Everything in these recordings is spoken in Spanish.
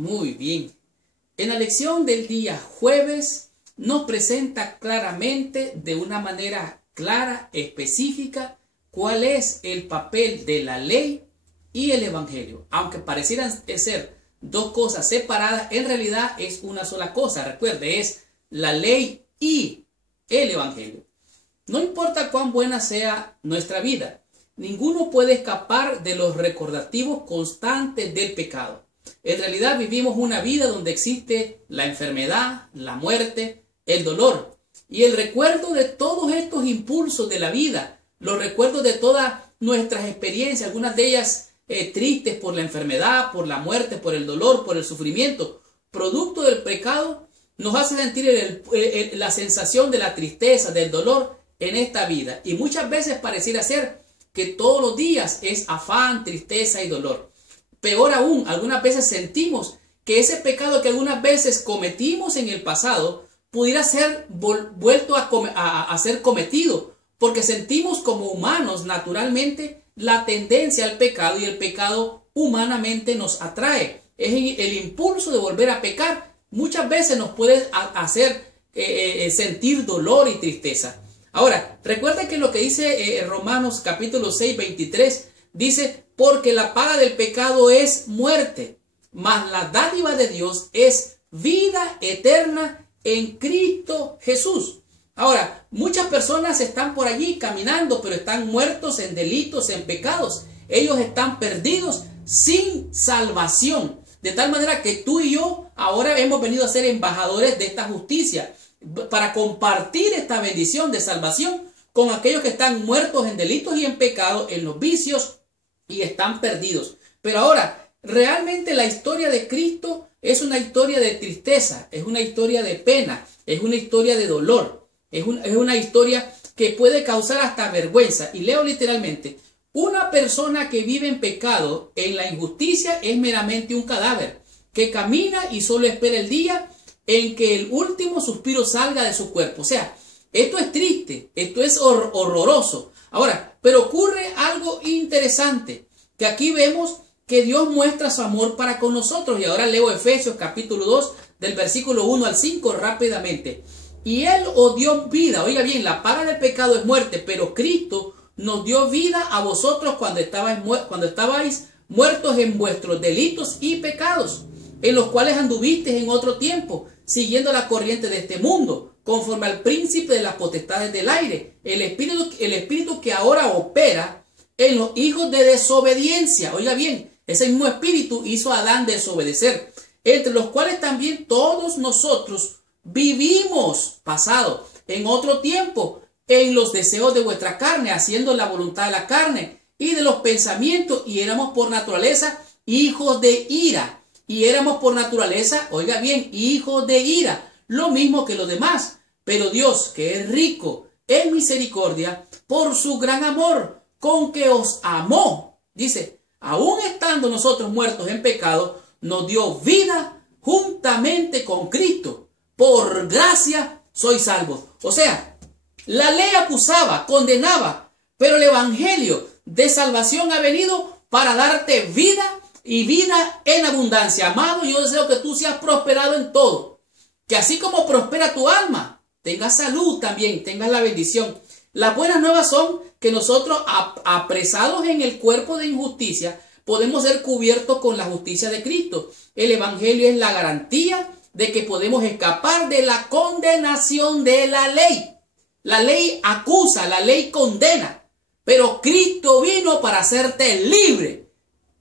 Muy bien. En la lección del día jueves nos presenta claramente, de una manera clara, específica, cuál es el papel de la ley y el evangelio. Aunque parecieran ser dos cosas separadas, en realidad es una sola cosa. Recuerde, es la ley y el evangelio. No importa cuán buena sea nuestra vida, ninguno puede escapar de los recordativos constantes del pecado. En realidad vivimos una vida donde existe la enfermedad, la muerte, el dolor y el recuerdo de todos estos impulsos de la vida, los recuerdos de todas nuestras experiencias, algunas de ellas tristes por la enfermedad, por la muerte, por el dolor, por el sufrimiento, producto del pecado, nos hace sentir la sensación de la tristeza, del dolor en esta vida. Y muchas veces pareciera ser que todos los días es afán, tristeza y dolor. Peor aún, algunas veces sentimos que ese pecado que algunas veces cometimos en el pasado pudiera ser vuelto a ser cometido, porque sentimos como humanos naturalmente la tendencia al pecado, y el pecado humanamente nos atrae. Es el impulso de volver a pecar. Muchas veces nos puede hacer sentir dolor y tristeza. Ahora, recuerda que lo que dice Romanos capítulo 6, 23, dice: porque la paga del pecado es muerte, mas la dádiva de Dios es vida eterna en Cristo Jesús. Ahora, muchas personas están por allí caminando, pero están muertos en delitos, en pecados. Ellos están perdidos sin salvación. De tal manera que tú y yo ahora hemos venido a ser embajadores de esta justicia, para compartir esta bendición de salvación con aquellos que están muertos en delitos y en pecados, en los vicios, y están perdidos. Pero ahora, realmente la historia de Cristo es una historia de tristeza, es una historia de pena, es una historia de dolor, es una historia que puede causar hasta vergüenza. Y leo literalmente: una persona que vive en pecado, en la injusticia, es meramente un cadáver que camina y solo espera el día en que el último suspiro salga de su cuerpo. O sea, esto es triste, esto es horroroso. Ahora, pero ocurre algo interesante, que aquí vemos que Dios muestra su amor para con nosotros. Y ahora leo Efesios capítulo 2, del versículo 1 al 5 rápidamente. Y Él os dio vida. Oiga bien, la paga del pecado es muerte, pero Cristo nos dio vida a vosotros cuando estabais muertos en vuestros delitos y pecados, en los cuales anduvisteis en otro tiempo, siguiendo la corriente de este mundo, conforme al príncipe de las potestades del aire, el espíritu que ahora opera en los hijos de desobediencia. Oiga bien, ese mismo espíritu hizo a Adán desobedecer, entre los cuales también todos nosotros vivimos, pasado, en otro tiempo, en los deseos de vuestra carne, haciendo la voluntad de la carne y de los pensamientos, y éramos por naturaleza hijos de ira. Y éramos por naturaleza, oiga bien, hijos de ira, lo mismo que los demás. Pero Dios, que es rico en misericordia, por su gran amor con que os amó, dice, aun estando nosotros muertos en pecado, nos dio vida juntamente con Cristo. Por gracia sois salvos. O sea, la ley acusaba, condenaba, pero el evangelio de salvación ha venido para darte vida y vida en abundancia. Amado, yo deseo que tú seas prosperado en todo, que así como prospera tu alma, tengas salud también, tengas la bendición. Las buenas nuevas son que nosotros, apresados en el cuerpo de injusticia, podemos ser cubiertos con la justicia de Cristo. El evangelio es la garantía de que podemos escapar de la condenación de la ley. La ley acusa, la ley condena, pero Cristo vino para hacerte libre.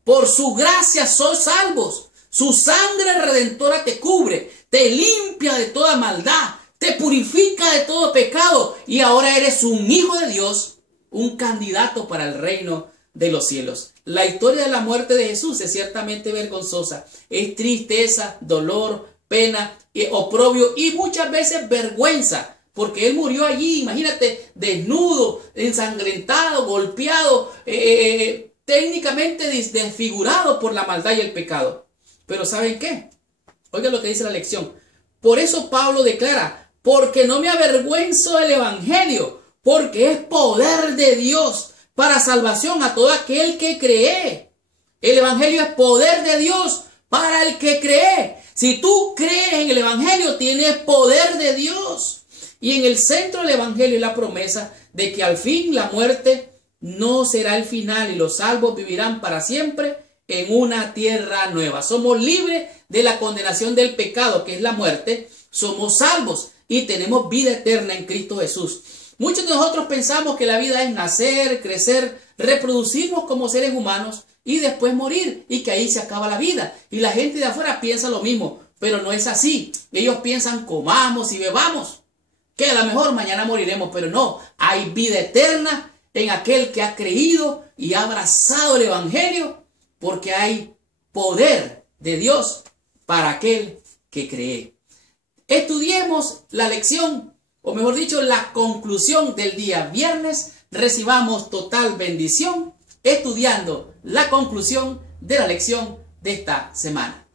Por su gracia sois salvos. Su sangre redentora te cubre, te limpia de toda maldad, te purifica de todo pecado, y ahora eres un hijo de Dios, un candidato para el reino de los cielos. La historia de la muerte de Jesús es ciertamente vergonzosa. Es tristeza, dolor, pena, oprobio y muchas veces vergüenza, porque Él murió allí, imagínate, desnudo, ensangrentado, golpeado, técnicamente desfigurado por la maldad y el pecado. Pero ¿saben qué? Oigan lo que dice la lección. Por eso Pablo declara: porque no me avergüenzo del evangelio, porque es poder de Dios para salvación a todo aquel que cree. El evangelio es poder de Dios para el que cree. Si tú crees en el Evangelio, tienes poder de Dios. Y en el centro del Evangelio es la promesa de que al fin la muerte no será el final y los salvos vivirán para siempre en una tierra nueva. Somos libres de la condenación del pecado, que es la muerte. Somos salvos y tenemos vida eterna en Cristo Jesús. Muchos de nosotros pensamos que la vida es nacer, crecer, reproducirnos como seres humanos y después morir, y que ahí se acaba la vida. Y la gente de afuera piensa lo mismo, pero no es así. Ellos piensan comamos y bebamos, que a lo mejor mañana moriremos, pero no. Hay vida eterna en aquel que ha creído y ha abrazado el Evangelio, porque hay poder de Dios para aquel que cree. Estudiemos la lección, o mejor dicho, la conclusión del día viernes. Recibamos total bendición estudiando la conclusión de la lección de esta semana.